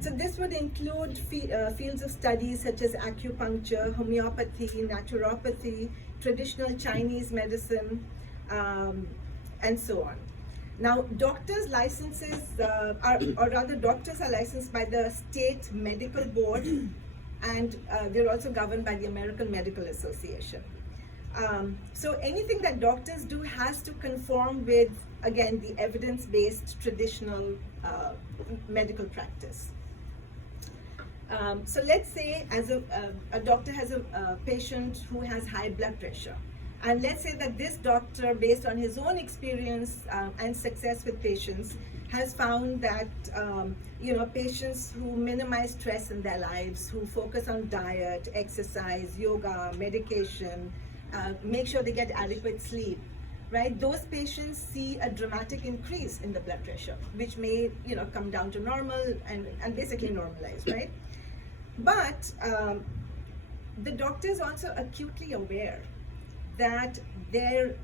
So this would include fields of studies such as acupuncture, homeopathy, naturopathy, traditional Chinese medicine, and so on. Now, doctors' licenses, or rather doctors are licensed by the state medical board, and they're also governed by the American Medical Association. So anything that doctors do has to conform with, again, the evidence-based traditional medical practice. So let's say as a doctor has a patient who has high blood pressure. And let's say that this doctor, based on his own experience and success with patients, has found that patients who minimize stress in their lives, who focus on diet, exercise, yoga, medication, make sure they get adequate sleep, right? Those patients see a dramatic increase in the blood pressure, which may come down to normal and basically normalize, right? But the doctor is also acutely aware that they're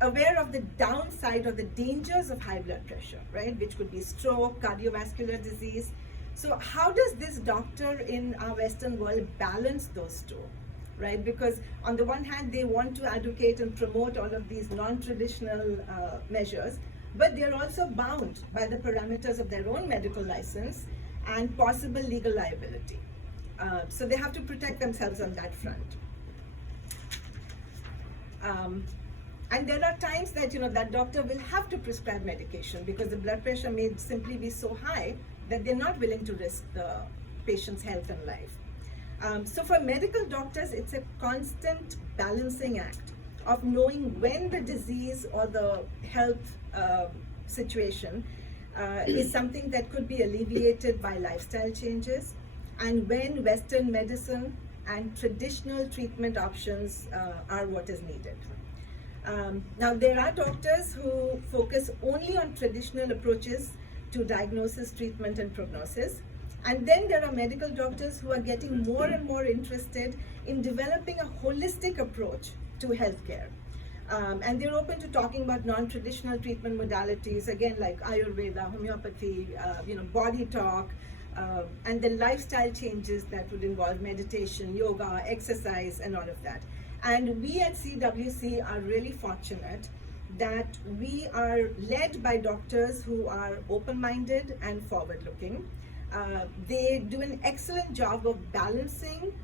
aware of the downside or the dangers of high blood pressure, right? Which could be stroke, cardiovascular disease. So how does this doctor in our Western world balance those two, right? Because on the one hand, they want to advocate and promote all of these non-traditional measures, but they're also bound by the parameters of their own medical license and possible legal liability. So they have to protect themselves on that front. And there are times that that doctor will have to prescribe medication because the blood pressure may simply be so high that they're not willing to risk the patient's health and life. So for medical doctors, it's a constant balancing act of knowing when the disease or the health situation is something that could be alleviated by lifestyle changes, and when Western medicine and traditional treatment options are what is needed. Now, there are doctors who focus only on traditional approaches to diagnosis, treatment, and prognosis. And then there are medical doctors who are getting more and more interested in developing a holistic approach to healthcare. And they're open to talking about non-traditional treatment modalities, again, like Ayurveda, homeopathy, body talk, and the lifestyle changes that would involve meditation, yoga, exercise, and all of that. And we at CWC are really fortunate that we are led by doctors who are open-minded and forward-looking. They do an excellent job of balancing,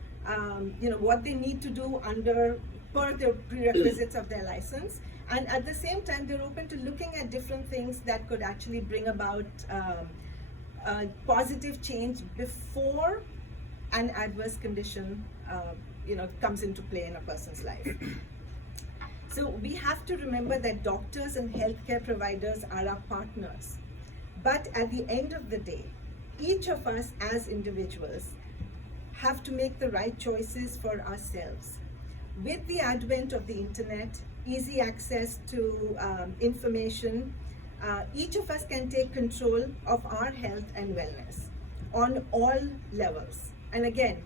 what they need to do per the prerequisites of their license, and at the same time, they're open to looking at different things that could actually bring about positive change before an adverse condition comes into play in a person's life. So we have to remember that doctors and healthcare providers are our partners. But at the end of the day, each of us as individuals have to make the right choices for ourselves. With the advent of the internet, easy access to information, each of us can take control of our health and wellness on all levels. And again,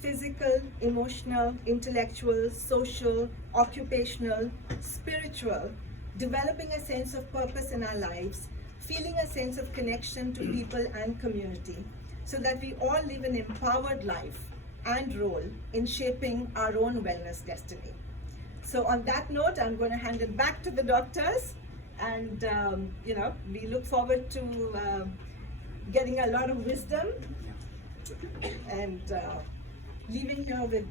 physical, emotional, intellectual, social, occupational, spiritual, developing a sense of purpose in our lives, feeling a sense of connection to people and community, so that we all live an empowered life and role in shaping our own wellness destiny. So on that note, I'm going to hand it back to the doctors, and we look forward to getting a lot of wisdom and leaving here with